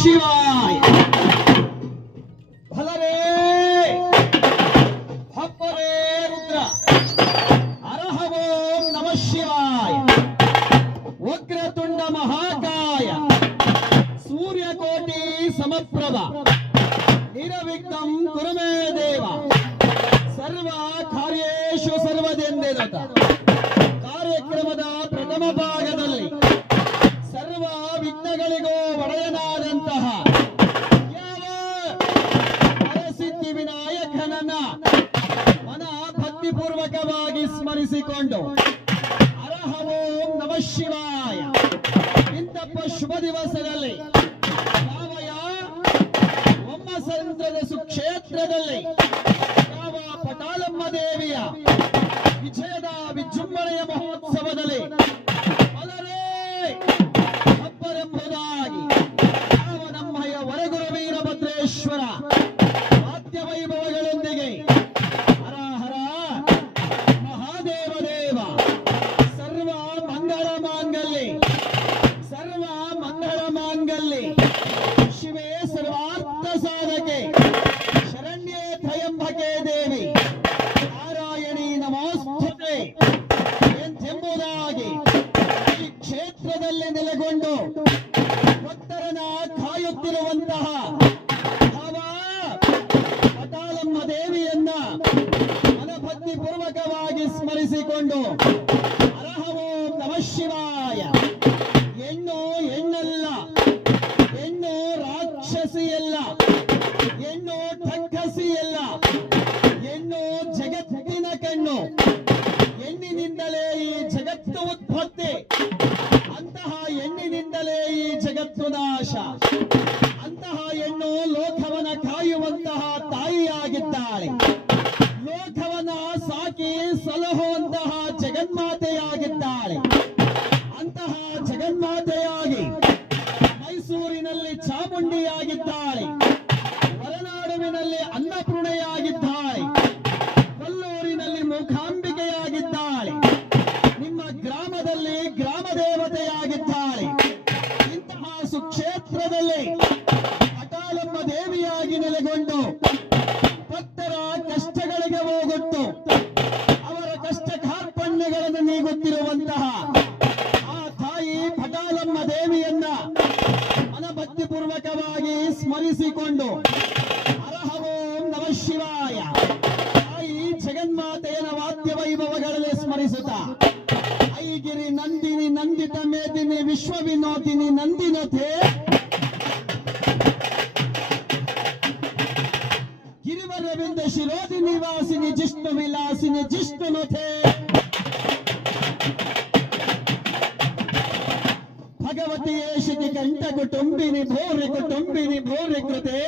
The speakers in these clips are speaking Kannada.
ಶಿವಾಯ. ಭಲರೇ ಭಪ್ಪರೇ ರುದ್ರ. ಹರಹ ಓಂ ನಮಃ ಶಿವಾಯ. ವಕ್ರತುಂಡ ಮಹಾಕಾಯ ಸೂರ್ಯಕೋಟಿ ಸಮಪ್ರಭ ನಿರ್ವಿಘ್ನಂ ಕುರು ಮೇ ದೇವ. ಸರ್ವ ಕಾರ್ಯೇಷು ಸರ್ವದೆಂದೆನುತ ಕಾರ್ಯಕ್ರಮದ ಪ್ರಥಮ ಭಾಗದಲ್ಲಿ ಸರ್ವ ವಿಘ್ನಗಳಿಗೂ ಒಡೆಯನಾದಂತಹ ಯಾವ ವರಸಿದ್ಧಿ ವಿನಾಯಕನನ್ನ ಮನ ಭಕ್ತಿಪೂರ್ವಕವಾಗಿ ಸ್ಮರಿಸಿಕೊಂಡು ಹರಹ ಓಂ ನಮಃ ಶಿವಾಯ. ಇಂತಪ್ಪ ಶುಭ ದಿವಸದಲ್ಲಿ ಒಮ್ಮಸಂದ್ರದ ಸುಕ್ಷೇತ್ರದಲ್ಲಿ ಯಾವ ಪಟಾಲಮ್ಮ ದೇವಿಯ ವಿಜಯದ ವಿಜೃಂಭಣೆಯ ಮಹೋತ್ಸವದಲ್ಲಿ ಅಲರೇ ಹಬ್ಬರೆಂಬುದಾಗಿ ಯಾವ ನಮ್ಮಯ್ಯ ವರಗುರು ವೀರಭದ್ರೇಶ್ವರ ವಾದ್ಯ ವೈಭವಗಳೊಂದಿಗೆ ಹರ ಹರ ಮಹಾದೇವ ದೇವ ಸರ್ವ ಮಂಗಳ ಮಾಂಗಲ್ಯ ಸರ್ವ ಮಂಗಳ ಮಾಂಗಲ್ಯ ಶಿವೇ ಸರ್ವಾರ್ಥ ಸಾಧಕೆ ಶರಣ್ಯೇ ತ್ರಯಂಬಕೆ ದೇವಿ ನಾರಾಯಣಿ ನಮೋಸ್ತುತೆ ಎಂಬುದಾಗಿ ಈ ಕ್ಷೇತ್ರದಲ್ಲಿ ನೆಲೆಗೊಂಡು ಭಕ್ತರನ್ನ ಕಾಯುತ್ತಿರುವಂತಹ ಪಟಾಲಮ್ಮ ದೇವಿಯನ್ನ ಮನಭಕ್ತಿ ಪೂರ್ವಕವಾಗಿ ಸ್ಮರಿಸಿಕೊಂಡು ಹರಹ ಓಂ ನಮಃ ಶಿವಾಯ. ಹೆಣ್ಣು ಹೆಣ್ಣಲ್ಲ, ಹೆಣ್ಣು ರಾಕ್ಷಸಿಯಲ್ಲ, ಹೆಣ್ಣು ಠಕ್ಕಸಿಯಲ್ಲ, ಹೆಣ್ಣು ಜಗತ್ತಿನ ಕಣ್ಣು. ಹೆಣ್ಣಿನಿಂದಲೇ ಈ ಜಗತ್ತು ಉತ್ಪತ್ತಿ, ಅಂತಹ ಹೆಣ್ಣಿನಿಂದಲೇ ಈ ಜಗತ್ತು ನಾಶ. ಅಂತಹ ಹೆಣ್ಣು ಲೋಕವನ್ನ ಕಾಯುವಂತಹ ತಾಯಿಯಾಗಿದ್ದಾಳೆ. ಲೋಕವನ್ನ ಸಾಕಿ ಸಲಹುವಂತಹ ಜಗನ್ಮಾತೆಯಾಗಿದ್ದಾಳೆ. ಅಂತಹ ಜಗನ್ಮಾತೆಯಾಗಿ ಮೈಸೂರಿನಲ್ಲಿ ಚಾಮುಂಡಿಯಾಗಿದ್ದಾಳೆ. ಹೊರನಾಡುವಿನಲ್ಲಿ ಅನ್ನಪೂರ್ಣೆಯಾಗಿದ್ದಾಳೆ. ಕೊಲ್ಲೂರಿನಲ್ಲಿ ಮೂಕಾಂಬಿಕೆಯಾಗಿದ್ದಾಳೆ. ನಿಮ್ಮ ಗ್ರಾಮದಲ್ಲಿ ಗ್ರಾಮ ದೇವತೆಯಾಗಿದ್ದಾಳೆ. ಇಂತಹ ಸುಕ್ಷೇತ್ರದಲ್ಲಿ ಪಟಾಲಮ್ಮ ದೇವಿಯಾಗಿ ನೆಲೆಗೊಂಡು ಭಕ್ತರ ಕಷ್ಟಗಳಿಗೆ ಹೋಗೊಟ್ಟು ಅವರ ಕಷ್ಟ ಕಾರ್ಪಣ್ಯಗಳನ್ನು ನೀಗುತ್ತಿರುವಂತಹ ಆ ತಾಯಿ ಪಟಾಲಮ್ಮ ದೇವಿಯನ್ನ ಮನಭಕ್ತಿಪೂರ್ವಕವಾಗಿ ಸ್ಮರಿಸಿಕೊಂಡು ಹರಹ ಓಂ ನಮಃ ಶಿವಾಯ. ತಾಯಿ ಜಗನ್ಮಾತೆಯನ ವಾದ್ಯ ವೈಭವಗಳಲ್ಲಿ ಸ್ಮರಿಸುತ್ತಾ ಐಗಿರಿ ನಂದಿನಿ ನಂದಿತ ಮೇದಿನಿ ವಿಶ್ವ ವಿನೋದಿನಿ ನಂದಿನತೆ ಗಿರಿವರವಿಂದ ಶಿರೋಧಿ ನಿವಾಸಿನಿ ಜಿಷ್ಣು ವಿಲಾಸಿನಿ ಜಿಷ್ಣುನತೆ ಭಗವತಿ ಏಷಿತಿ ಕಂಠ ಕುಟುಂಬಿನಿ ಭೋರಿ ಕೃತೆ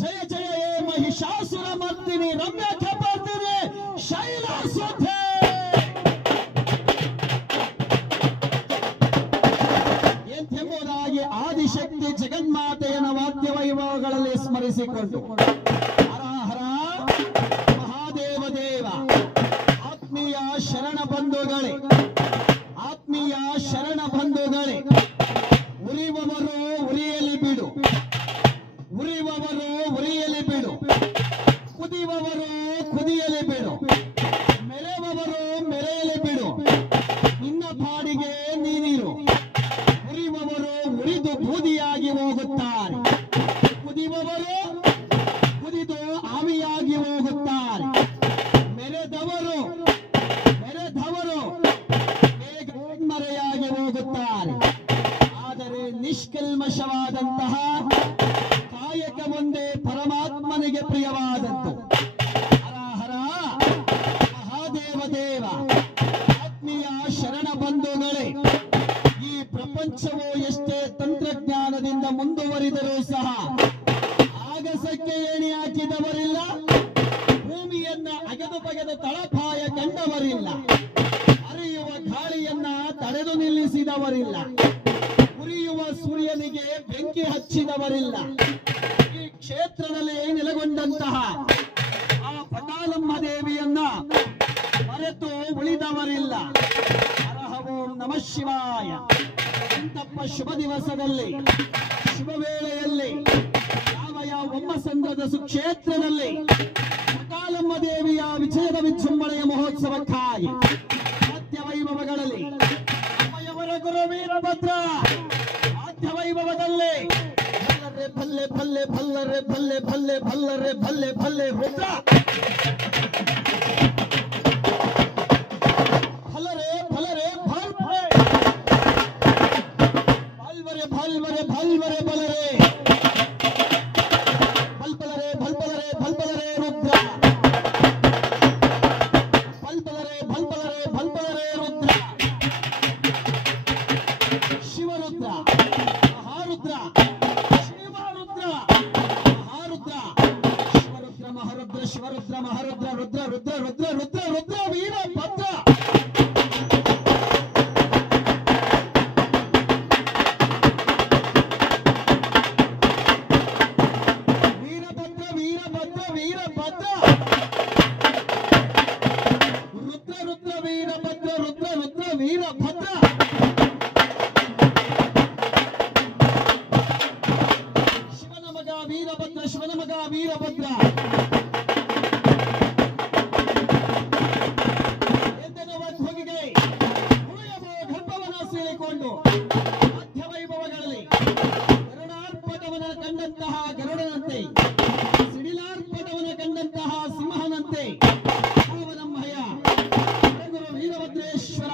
ಜಯ ಜಯ ಹೇ ಮಹಿಷಾಸುರ ಮರ್ದಿನಿ ರಮ್ಯ ಕಪರ್ದಿನಿ ಶೈಲಾಸುತೆ. ಎಂಬುದಾಗಿ ಆದಿಶಕ್ತಿ ಜಗನ್ಮಾತೆಯನ ವಾದ್ಯ ವೈಭವಗಳಲ್ಲಿ ಸ್ಮರಿಸಿಕೊಂಡು ಹರ ಹರ ಮಹಾದೇವ ದೇವ. ಆತ್ಮೀಯ ಶರಣ ಬಂಧುಗಳೇ, ಆತ್ಮೀಯ ಶರಣ ಬಂಧುಗಳೇ, ಉರಿಯುವವರು ಉರಿಯಲಿ ಬಿಡು, ಉರಿಯುವವರು ಉರಿಯಲಿ ಬಿಡು, ಕುದಿಯುವವರು ಕುದಿಯಲಿ ಬಿಡು, ಮೆರೆಯುವವರು ಮೆರೆಯಲಿ ಬಿಡು, ನಿನ್ನ ಪಾಡಿಗೆ ನೀನಿರು. ಉರಿಯುವವರು ಉರಿದು ಬೂದಿಯಾಗಿ ಹೋಗುತ್ತಾರೆ, ಕುದಿಯುವವರು ಕುದಿದು ಆವಿಯಾಗಿ ಹೋಗುತ್ತಾರೆ, ಮೆರೆದವರು ಮರೆಯಾಗಿ ಹೋಗುತ್ತಾರೆ. ಆದರೆ ನಿಷ್ಕಲ್ಮಶವಾದಂತಹ ಕಾಯಕ ಒಂದೇ ಪರಮಾತ್ಮನಿಗೆ ಪ್ರಿಯವಾದದ್ದು. ಹರ ಹರ ಮಹಾದೇವ ದೇವ. ಆತ್ಮೀಯ ಶರಣ ಬಂಧುಗಳೇ, ಈ ಪ್ರಪಂಚವು ಎಷ್ಟೇ ತಂತ್ರಜ್ಞಾನದಿಂದ ಮುಂದುವರಿದರೂ ಸಹ ಆಗಸಕ್ಕೆ ಏಣಿ ಹಾಕಿದವರಿಲ್ಲ, ಭೂಮಿಯನ್ನ ಅಗೆದು ಬಗೆದು ತಳಪಾಯ ಕಂಡವರಿಲ್ಲ, ಹರಿಯುವ ಗಾಳಿಯನ್ನ ತಡೆದು ನಿಲ್ಲಿಸಿದವರಿಲ್ಲ, ಉರಿಯುವ ಸೂರ್ಯನಿಗೆ ಬೆಂಕಿ ಹಚ್ಚಿದವರಿಲ್ಲ. ಈ ಕ್ಷೇತ್ರದಲ್ಲಿ ನೆಲೆಗೊಂಡಂತಹ ಆ ಪಟಾಲಮ್ಮ ದೇವಿಯನ್ನ ಮರೆತು ಉಳಿದವರಿಲ್ಲ. ಹರಹ ಓಂ ಓಂ ನಮಃ ಶಿವಾಯ. ಇಂತಪ್ಪ ಶುಭ ದಿವಸದಲ್ಲಿ, ಶುಭ ವೇಳೆಯಲ್ಲಿ, ಯಾವ ಒಮ್ಮಸಂದ್ರದ ಸುಕ್ಷೇತ್ರದಲ್ಲಿ ಸಕಾಲಮ್ಮ ದೇವಿಯ ವಿಜಯದ ವಿಜೃಂಭಣೆಯ ಮಹೋತ್ಸವಕ್ಕಾಗಿ ಆದ್ಯ ವೈಭವಗಳಲ್ಲಿ ಅಮ್ಮಯವರ ಗುರು ವೀರಭದ್ರ ಆದ್ಯ ವೈಭವದಲ್ಲಿ ಭಲ್ಲೆ ಭಲ್ಲೆ ಭಲ್ಲರೆ ಭಲ್ಲೆ ಭಲ್ಲೆ ಭಲ್ಲರೆ ಭಲ್ಲೆ ಭಲ್ಲೆ ರುದ್ರ ಭಲ್ಲರೆ ಭಲ್ಲರೆ ಭಲ್ವರೆ ಭಲ್ವರೆ ಭಲ್ವರೆ ಭಲ್ವರೆ ಬಲರೆ ಭಲ್ಬಲರೆ ಭಲ್ಬಲರೆ ಭಲ್ಬಲರೆ ರುದ್ರ ಭಲ್ಬಲರೆ ಭಲ್ಬಲರೆ ಭಲ್ಬಲರೆ ರುದ್ರ ಶಿವರುದ್ರ ಮಹಾರುದ್ರ ಶಿವರುದ್ರ ಮಹಾರುದ್ರ ರುದ್ರ ರುದ್ರ ರುದ್ರ ರುದ್ರ ರುದ್ರ ವೀರಭದ್ರ ವೀರಭದ್ರ ವೀರಭದ್ರ ವೀರಭದ್ರ ರುದ್ರ ರುದ್ರ ವೀರಭದ್ರ ರುದ್ರ ರುದ್ರ ವೀರಭದ್ರ ಶಿವನ ಮಗ ವೀರಭದ್ರ ಶಿವನ ಮಗ ವೀರಭದ್ರ ಆದ್ಯ ವೈಭವಗಳಲ್ಲಿ ಗರುಡಾರ್ಪಟವನ ಕಂಡಂತಹ ಗರುಡನಂತೆ, ಸಿಡಿಲಾರ್ಪಟವನ ಕಂಡಂತಹ ಸಿಂಹನಂತೆ ಅವನಮ್ಮಯ್ಯ ಗುರು ವೀರಭದ್ರೇಶ್ವರ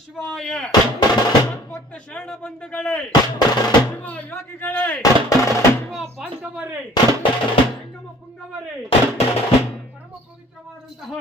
ಶಿವಾಯ ಭಕ್ತ ಶರಣ ಬಂಧುಗಳೇ, ಶಿವ ಯೋಗಿಗಳೇ, ಶಿವ ಬಾಂಧವರೇ, ಸಂಗಮ ಪುಂಗವರೇ, ಪರಮ ಪವಿತ್ರವಾದಂತಹ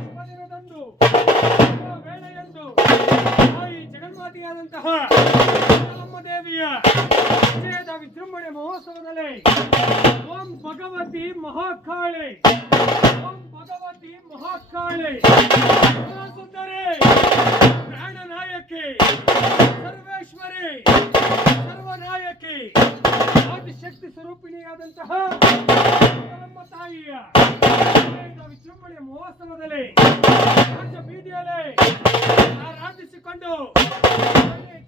ಶುಭ ದಿನದಂದು ಶುಭ ವೇಳೆಯಂದು ತಾಯಿ ಜಗನ್ಮಾತೆಯಾದಂತಹ ಅಮ್ಮ ದೇವಿಯ ವಿಜಯದ ವಿಜೃಂಭಣೆ ಮಹೋತ್ಸವದಲ್ಲಿ ಓಂ ಭಗವತಿ ಮಹಾಕಾಳಿ, ಓಂ ಭಗವತಿ ಮಹಾಕಾಳಿ ಸುಂದರಿ, ಪ್ರಾಣನಾಯಕಿ, ಸರ್ವೇಶ್ವರಿ, ಸರ್ವನಾಯಕಿ, ಆದಿಶಕ್ತಿ ಸ್ವರೂಪಿಣಿಯಾದಂತಹ ನಮ್ಮ ತಾಯಿಯ ವಿಜೃಂಭಣೆಯ ಮಹೋತ್ಸವದಲ್ಲಿ ರಾಜ್ಯ ಬೀದಿಯಲ್ಲಿ ಆರಾಧಿಸಿಕೊಂಡು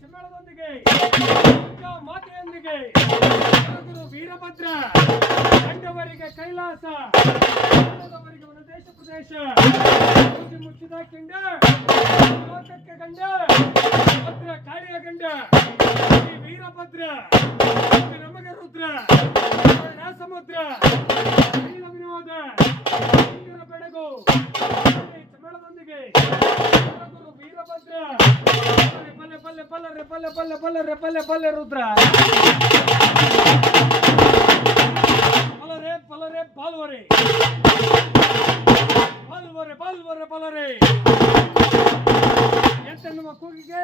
ಚಮೇಳದೊಂದಿಗೆ ಮಾತೆಯೊಂದಿಗೆ ಗುರು ವೀರಭದ್ರ, ಕಂಡವರಿಗೆ ಕೈಲಾಸ, ಕಂಡವರಿಗೆ ಒಂದು ದೇಶ ಪ್ರದೇಶ, ಮುಚ್ಚಿದ ಕೆಂಡ ಲೋಕಕ್ಕೆ ಗಂಡ, ಭದ್ರ ಕಾಳಿಯ ಗಂಡ ಈ ವೀರಭದ್ರ, ನಮಗೆ ರುದ್ರ ಸಮುದ್ರ ವಿನೋದ ಬಾಲ್ವರೆ ಬಾಲ್ವರೆ ಬಾಲ್ವರೆ ಬಲರೆ ಎಂತೆನ್ನುವ ಕೂಗಿಗೆ